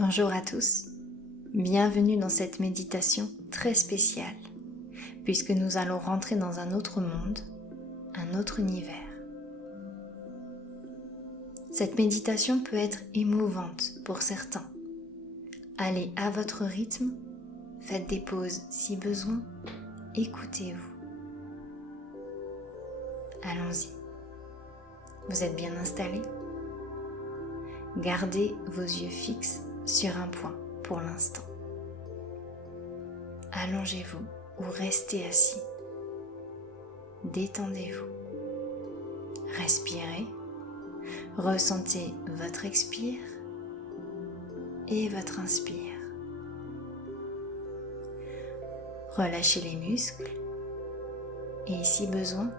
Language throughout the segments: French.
Bonjour à tous, bienvenue dans cette méditation très spéciale, puisque nous allons rentrer dans un autre monde, un autre univers. Cette méditation peut être émouvante pour certains. Allez à votre rythme, faites des pauses si besoin, écoutez-vous. Allons-y. Vous êtes bien installé? Gardez vos yeux fixes sur un point pour l'instant. Allongez-vous ou restez assis. Détendez-vous. Respirez. Ressentez votre expire et votre inspire. Relâchez les muscles et si besoin,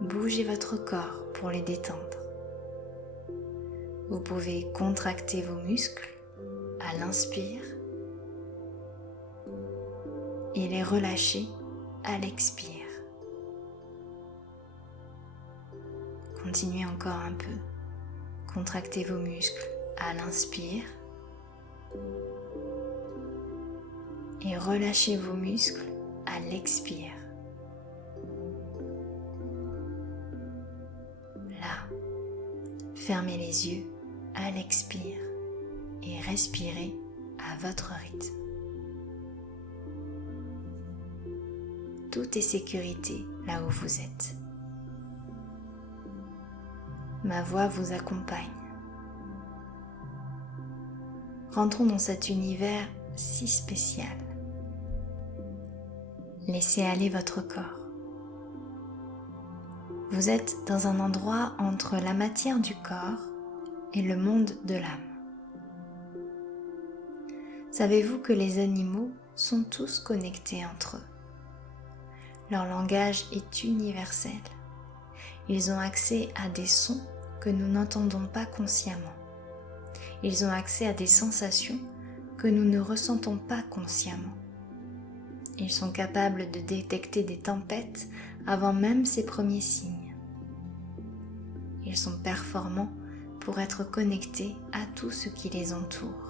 bougez votre corps pour les détendre. Vous pouvez contracter vos muscles à l'inspire et les relâcher à l'expire. Continuez encore un peu. Contractez vos muscles à l'inspire et relâchez vos muscles à l'expire. Là, fermez les yeux à l'expire et respirez à votre rythme. Tout est sécurité là où vous êtes. Ma voix vous accompagne. Rentrons dans cet univers si spécial. Laissez aller votre corps. Vous êtes dans un endroit entre la matière du corps et le monde de l'âme. Savez-vous que les animaux sont tous connectés entre eux? Leur langage est universel. Ils ont accès à des sons que nous n'entendons pas consciemment. Ils ont accès à des sensations que nous ne ressentons pas consciemment. Ils sont capables de détecter des tempêtes avant même ces premiers signes. Ils sont performants pour être connectés à tout ce qui les entoure.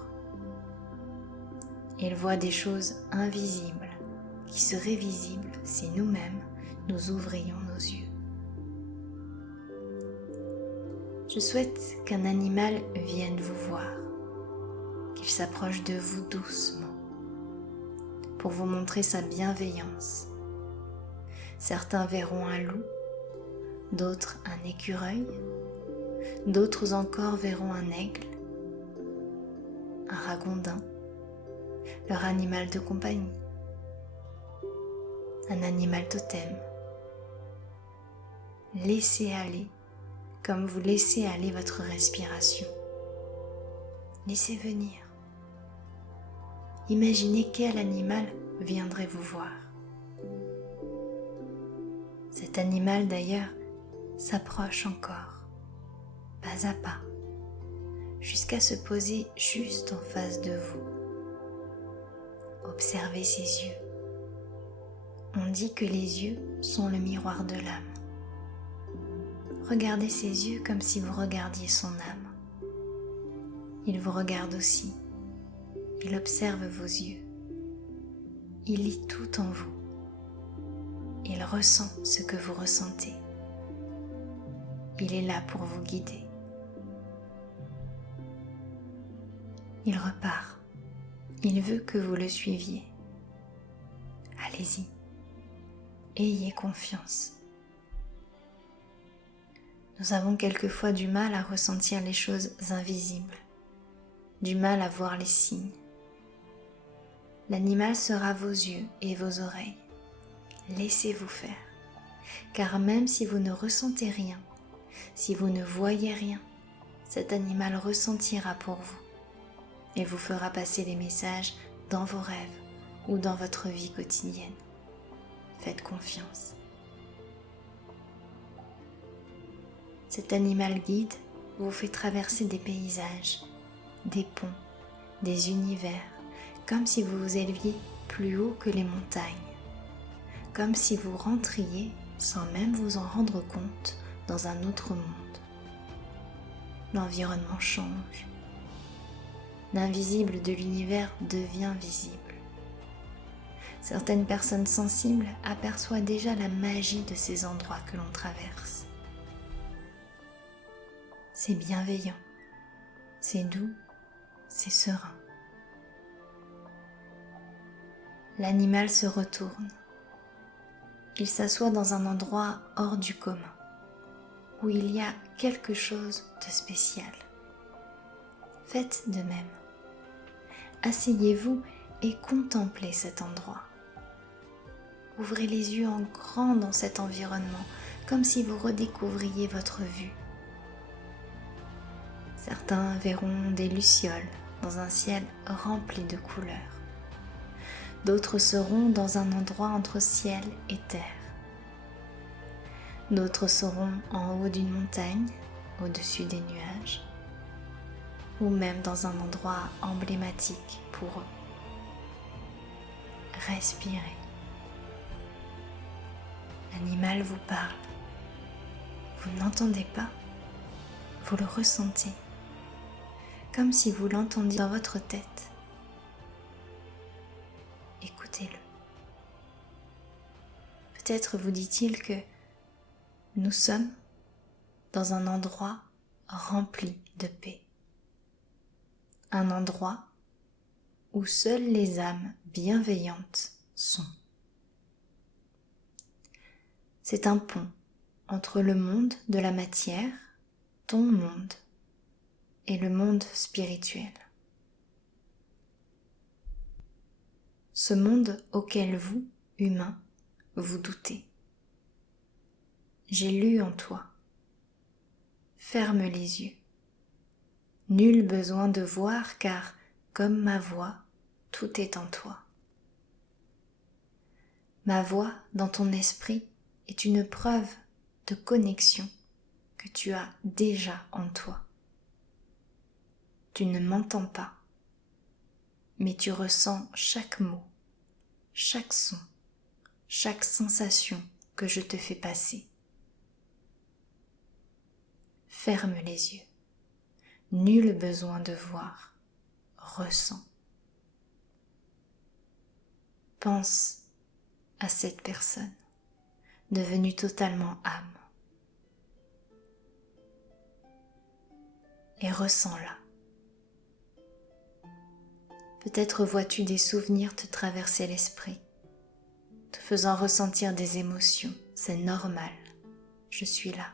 Ils voient des choses invisibles qui seraient visibles si nous-mêmes nous ouvrions nos yeux. Je souhaite qu'un animal vienne vous voir, qu'il s'approche de vous doucement pour vous montrer sa bienveillance. Certains verront un loup, d'autres un écureuil, d'autres encore verront un aigle, un ragondin, leur animal de compagnie, un animal totem. Laissez aller comme vous laissez aller votre respiration. Laissez venir. Imaginez quel animal viendrait vous voir. Cet animal d'ailleurs s'approche encore, pas à pas, jusqu'à se poser juste en face de vous. Observez ses yeux. On dit que les yeux sont le miroir de l'âme. Regardez ses yeux comme si vous regardiez son âme. Il vous regarde aussi. Il observe vos yeux. Il lit tout en vous. Il ressent ce que vous ressentez. Il est là pour vous guider. Il repart. Il veut que vous le suiviez. Allez-y. Ayez confiance. Nous avons quelquefois du mal à ressentir les choses invisibles, du mal à voir les signes. L'animal sera vos yeux et vos oreilles. Laissez-vous faire, car même si vous ne ressentez rien, si vous ne voyez rien, cet animal ressentira pour vous et vous fera passer les messages dans vos rêves ou dans votre vie quotidienne. Faites confiance. Cet animal guide vous fait traverser des paysages, des ponts, des univers, comme si vous vous éleviez plus haut que les montagnes, comme si vous rentriez, sans même vous en rendre compte, dans un autre monde. L'environnement change. l'invisible de l'univers devient visible. Certaines personnes sensibles aperçoivent déjà la magie de ces endroits que l'on traverse. C'est bienveillant, c'est doux, c'est serein. L'animal se retourne. Il s'assoit dans un endroit hors du commun, où il y a quelque chose de spécial. Faites de même. Asseyez-vous et contemplez cet endroit. Ouvrez les yeux en grand dans cet environnement, comme si vous redécouvriez votre vue. Certains verront des lucioles dans un ciel rempli de couleurs. D'autres seront dans un endroit entre ciel et terre. D'autres seront en haut d'une montagne, au-dessus des nuages, ou même dans un endroit emblématique pour eux. Respirez. L'animal vous parle. Vous ne l'entendez pas, vous le ressentez, comme si vous l'entendiez dans votre tête. Écoutez-le. Peut-être vous dit-il que nous sommes dans un endroit rempli de paix. Un endroit où seules les âmes bienveillantes sont. C'est un pont entre le monde de la matière, ton monde, et le monde spirituel. Ce monde auquel vous, humains, vous doutez. J'ai lu en toi. Ferme les yeux. Nul besoin de voir car, comme ma voix, tout est en toi. Ma voix dans ton esprit est une preuve de connexion que tu as déjà en toi. Tu ne m'entends pas, mais tu ressens chaque mot, chaque son, chaque sensation que je te fais passer. Ferme les yeux. Nul besoin de voir. Ressens. Pense à cette personne, devenue totalement âme. Et ressens-la. Peut-être vois-tu des souvenirs te traverser l'esprit, te faisant ressentir des émotions. C'est normal. Je suis là.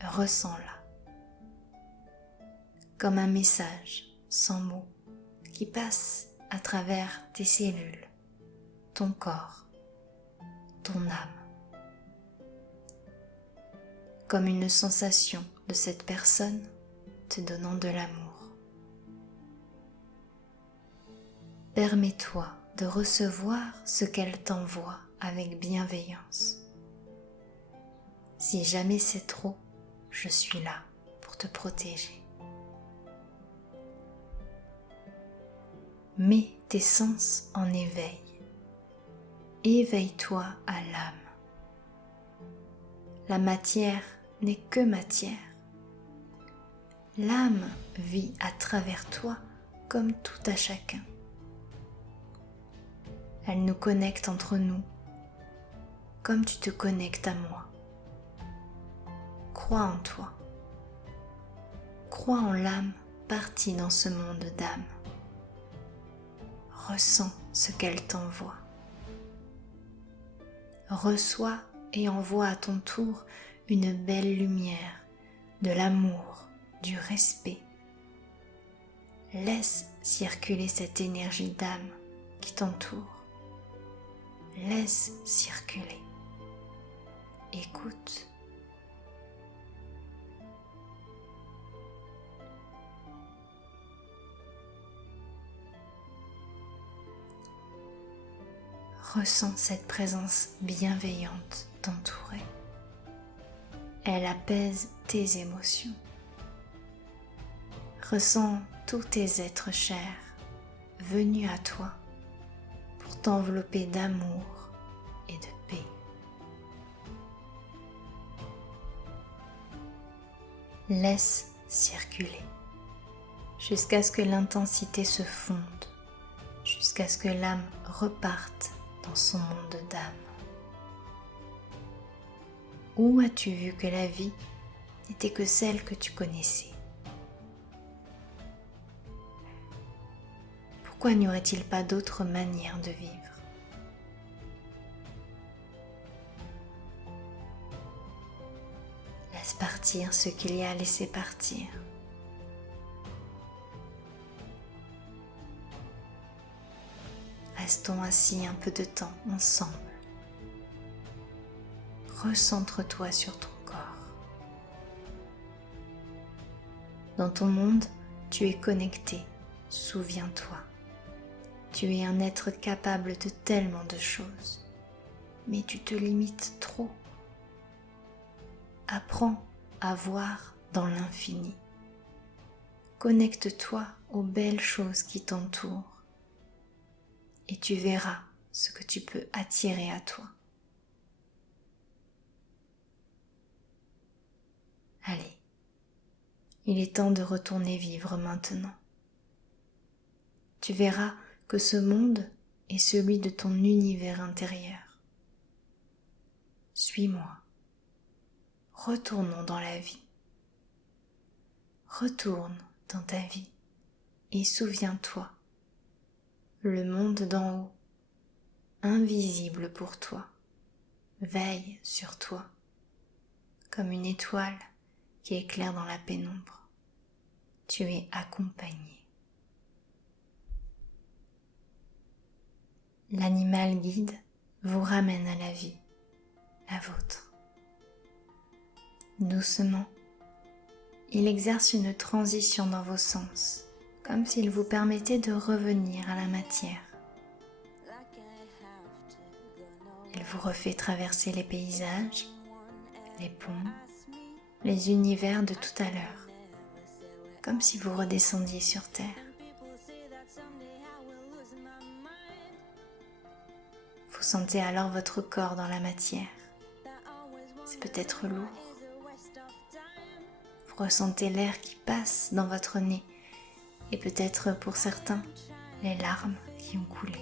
Ressens-la. Comme un message sans mots qui passe à travers tes cellules, ton corps, ton âme. Comme une sensation de cette personne te donnant de l'amour. Permets-toi de recevoir ce qu'elle t'envoie avec bienveillance. Si jamais c'est trop, je suis là pour te protéger. Mets tes sens en éveil. Éveille-toi à l'âme. La matière n'est que matière. L'âme vit à travers toi comme tout à chacun. Elle nous connecte entre nous, comme tu te connectes à moi. Crois en toi. Crois en l'âme partie dans ce monde d'âme. Ressens ce qu'elle t'envoie. Reçois et envoie à ton tour une belle lumière, de l'amour, du respect. Laisse circuler cette énergie d'âme qui t'entoure. Laisse circuler. Écoute. Ressens cette présence bienveillante t'entourer. Elle apaise tes émotions. Ressens tous tes êtres chers venus à toi pour t'envelopper d'amour et de paix. Laisse circuler. jusqu'à ce que l'intensité se fonde, jusqu'à ce que l'âme reparte dans son monde d'âme. Où as-tu vu que la vie n'était que celle que tu connaissais? Pourquoi n'y aurait-il pas d'autre manière de vivre? Laisse partir ce qu'il y a à laisser partir. Restons assis un peu de temps ensemble. Recentre-toi sur ton corps. Dans ton monde, tu es connecté, souviens-toi. Tu es un être capable de tellement de choses, mais tu te limites trop. Apprends à voir dans l'infini. Connecte-toi aux belles choses qui t'entourent et tu verras ce que tu peux attirer à toi. Allez, il est temps de retourner vivre maintenant. Tu verras que ce monde est celui de ton univers intérieur. Suis-moi. Retournons dans la vie. Retourne dans ta vie et souviens-toi, le monde d'en haut, invisible pour toi, veille sur toi, comme une étoile qui éclaire dans la pénombre. Tu es accompagné. L'animal guide vous ramène à la vie, la vôtre. Doucement, il exerce une transition dans vos sens, comme s'il vous permettait de revenir à la matière. Il vous refait traverser les paysages, les ponts, les univers de tout à l'heure, comme si vous redescendiez sur Terre. Vous sentez alors votre corps dans la matière. C'est peut-être lourd. Vous ressentez l'air qui passe dans votre nez et peut-être pour certains les larmes qui ont coulé.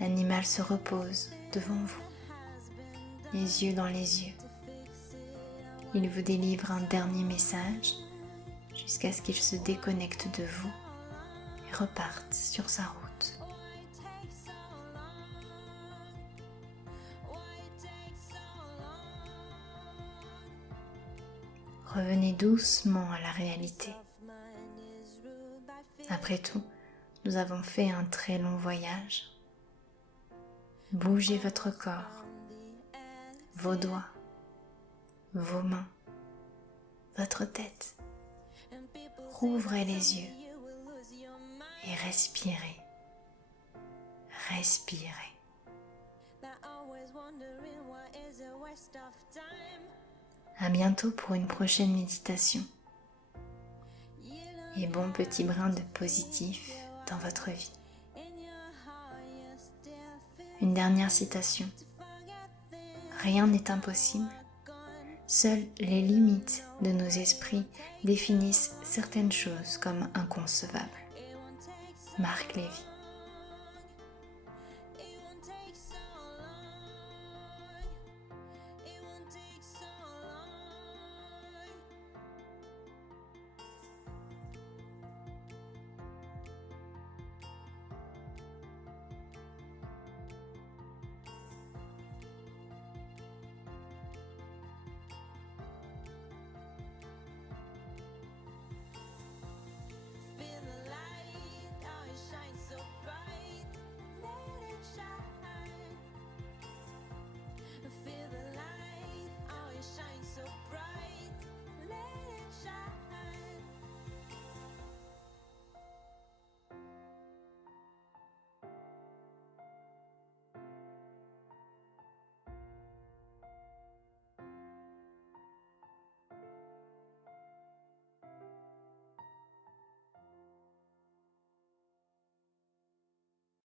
L'animal se repose devant vous, les yeux dans les yeux. Il vous délivre un dernier message jusqu'à ce qu'il se déconnecte de vous et reparte sur sa route. Revenez doucement à la réalité. Après tout, nous avons fait un très long voyage. Bougez votre corps, vos doigts, vos mains, votre tête. Rouvrez les yeux et respirez. Respirez. À bientôt pour une prochaine méditation. Et bon petit brin de positif dans votre vie. Une dernière citation. Rien n'est impossible. Seules les limites de nos esprits définissent certaines choses comme inconcevables. Marc Lévy.